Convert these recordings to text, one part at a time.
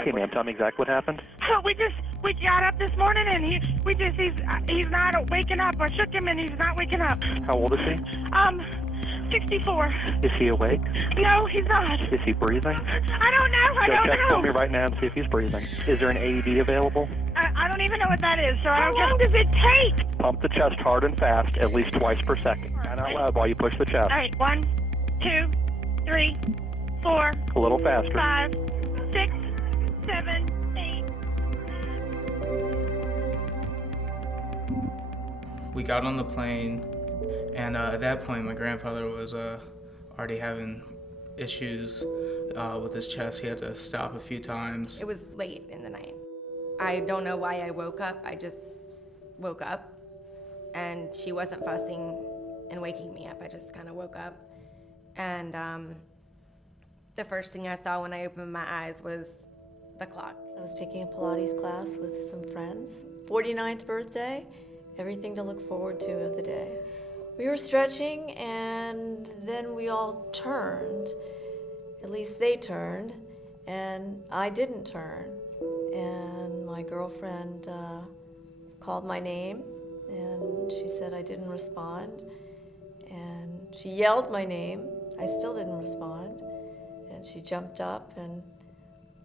Okay, ma'am, tell me exactly what happened. We got up this morning and he's not waking up. I shook him and he's not waking up. How old is he? 64. Is he awake? No, he's not. Is he breathing? I don't know. Check for me right now and see if he's breathing. Is there an AED available? I don't even know what that is, so how long does it take? Pump the chest hard and fast, at least twice per second. And out loud while you push the chest. All right, 1, 2, 3, 4. A little faster. 5, 6, 7, 8. We got on the plane, and at that point, my grandfather was already having issues with his chest. He had to stop a few times. It was late in the night. I don't know why I woke up. I just woke up, and she wasn't fussing and waking me up. I just kind of woke up, and the first thing I saw when I opened my eyes was the clock. I was taking a Pilates class with some friends. 49th birthday, everything to look forward to of the day. We were stretching, and then we all turned. At least they turned, and I didn't turn. And my girlfriend called my name, and she said I didn't respond. And she yelled my name. I still didn't respond. And she jumped up and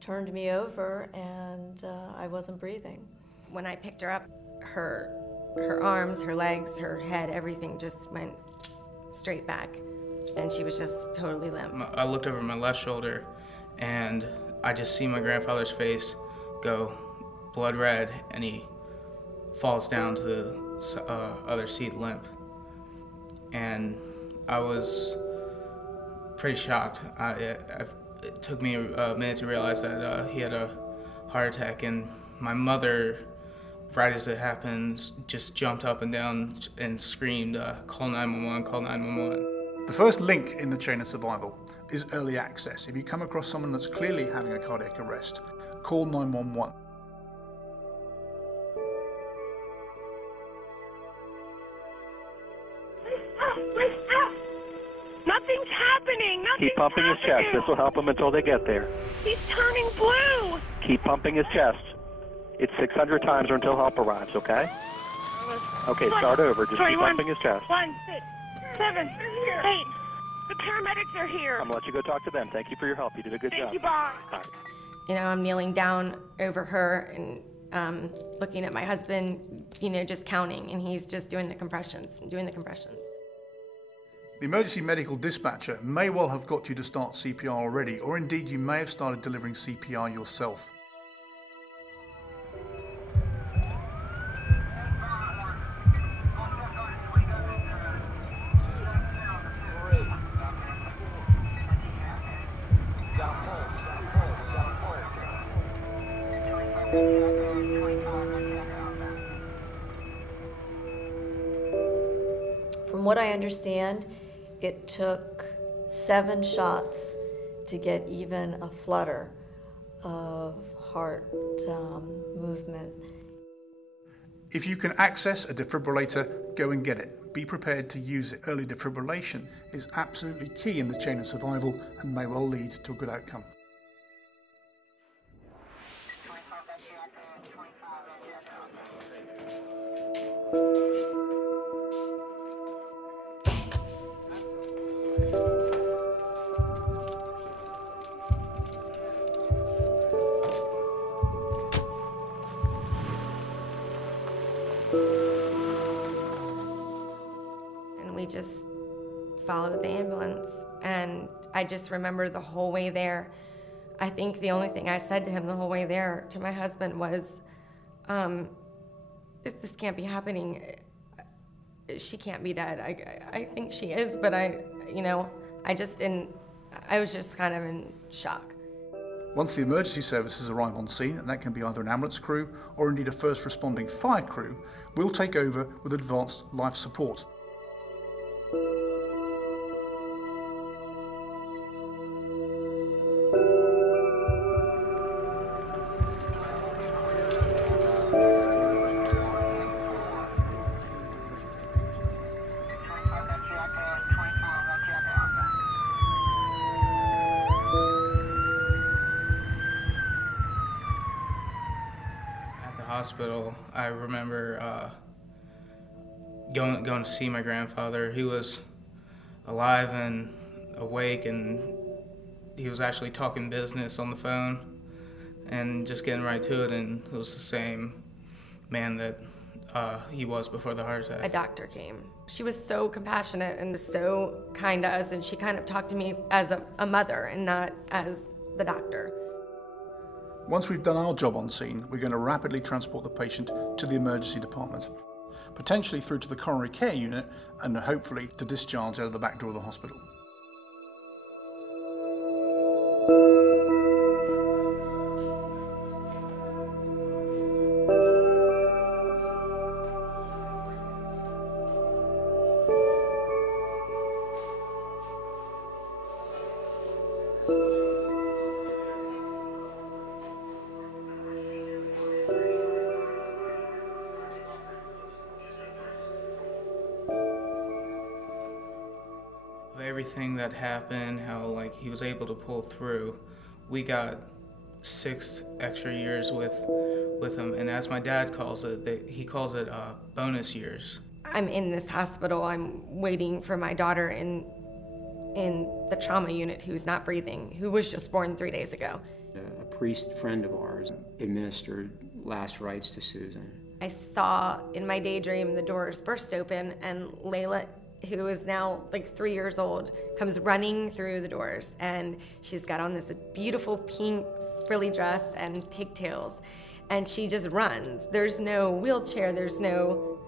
turned me over, and I wasn't breathing. When I picked her up, her arms, her legs, her head, everything just went straight back, and she was just totally limp. I looked over my left shoulder, and I just see my grandfather's face go blood red, and he falls down to the other seat limp. And I was pretty shocked. It took me a minute to realize that he had a heart attack, and my mother, right as it happened, just jumped up and down and screamed, call 911, call 911. The first link in the chain of survival is early access. If you come across someone that's clearly having a cardiac arrest, call 911. Nothing's happening. Keep pumping his chest. This will help him until they get there. He's turning blue. Keep pumping his chest. It's 600 times or until help arrives, okay? Okay, start over. Just keep pumping his chest. 1, 6, 7, 8. The paramedics are here. I'm going to let you go talk to them. Thank you for your help. You did a good job. Thank you, Bob. All right. You know, I'm kneeling down over her and looking at my husband, you know, just counting, and he's just doing the compressions. The emergency medical dispatcher may well have got you to start CPR already, or indeed you may have started delivering CPR yourself. From what I understand, it took 7 shots to get even a flutter of heart movement. If you can access a defibrillator, go and get it. Be prepared to use it. Early defibrillation is absolutely key in the chain of survival and may well lead to a good outcome. And we just followed the ambulance, and I just remember the whole way there, I think the only thing I said to him the whole way there, to my husband, was, this can't be happening. She can't be dead. I think she is, but I was just kind of in shock. Once the emergency services arrive on scene, and that can be either an ambulance crew or indeed a first responding fire crew, we'll take over with advanced life support. hospital, I remember going to see my grandfather. He was alive and awake, and he was actually talking business on the phone and just getting right to it, and it was the same man that he was before the heart attack. A doctor came. She was so compassionate and so kind to us, and she kind of talked to me as a mother and not as the doctor. Once we've done our job on scene, we're going to rapidly transport the patient to the emergency department, potentially through to the coronary care unit, and hopefully to discharge out of the back door of the hospital. Everything that happened, how like he was able to pull through, we got 6 extra years with him, and as my dad calls it, he calls it bonus years. I'm in this hospital. I'm waiting for my daughter in the trauma unit who's not breathing, who was just born 3 days ago. A priest friend of ours administered last rites to Susan. I saw in my daydream the doors burst open, and Layla, who is now like 3 years old, comes running through the doors, and she's got on this beautiful pink frilly dress and pigtails, and she just runs. There's no wheelchair, there's no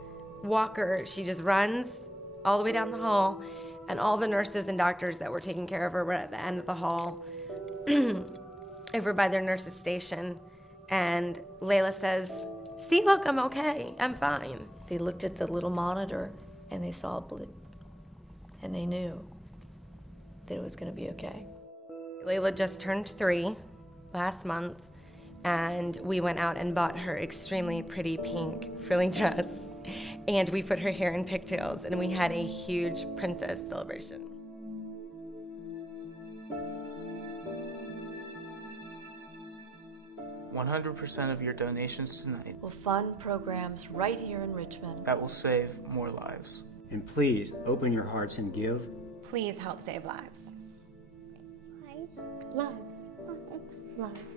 walker. She just runs all the way down the hall, and all the nurses and doctors that were taking care of her were at the end of the hall over by their nurse's station, and Layla says, "See, look, I'm okay, I'm fine." They looked at the little monitor and they saw a blip, and they knew that it was going to be okay. Layla just turned 3 last month, and we went out and bought her extremely pretty pink frilly dress, and we put her hair in pigtails, and we had a huge princess celebration. "100% of your donations tonight We'll fund programs right here in Richmond. that will save more lives." And please open your hearts and give. Please help save lives. Lives. Lives. Lives.